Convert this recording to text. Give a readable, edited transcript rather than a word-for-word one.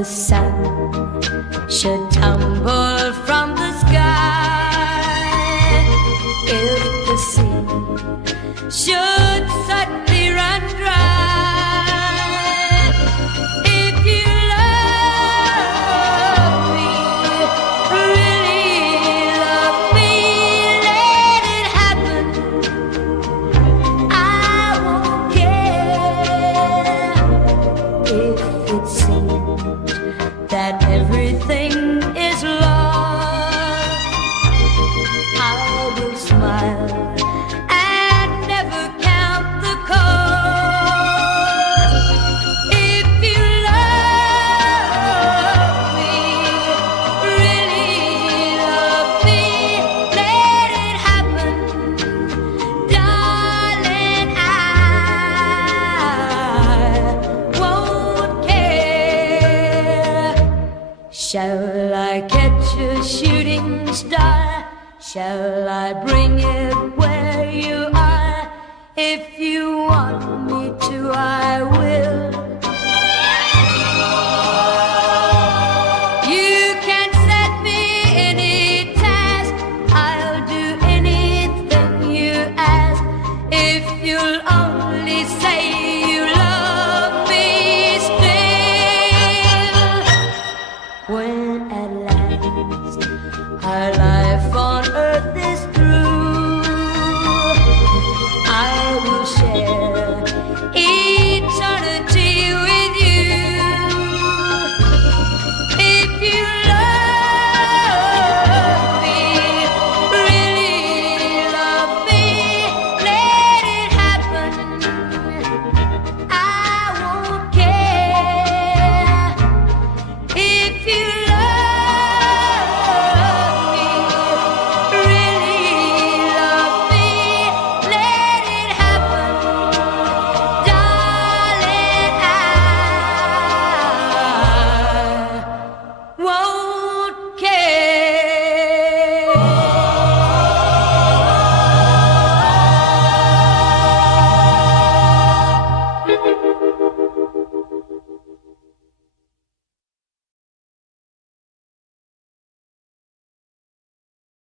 the sun should tumble from the sky, if the sea should suddenly run dry, if you love me, really love me, let it happen. I won't care if it seems that everything is lost. I will smile and never count the cost. If you love me, really love me, let it happen, darling. I won't care. Shall I catch a shooting star? Shall I bring it where you are? If you want me to,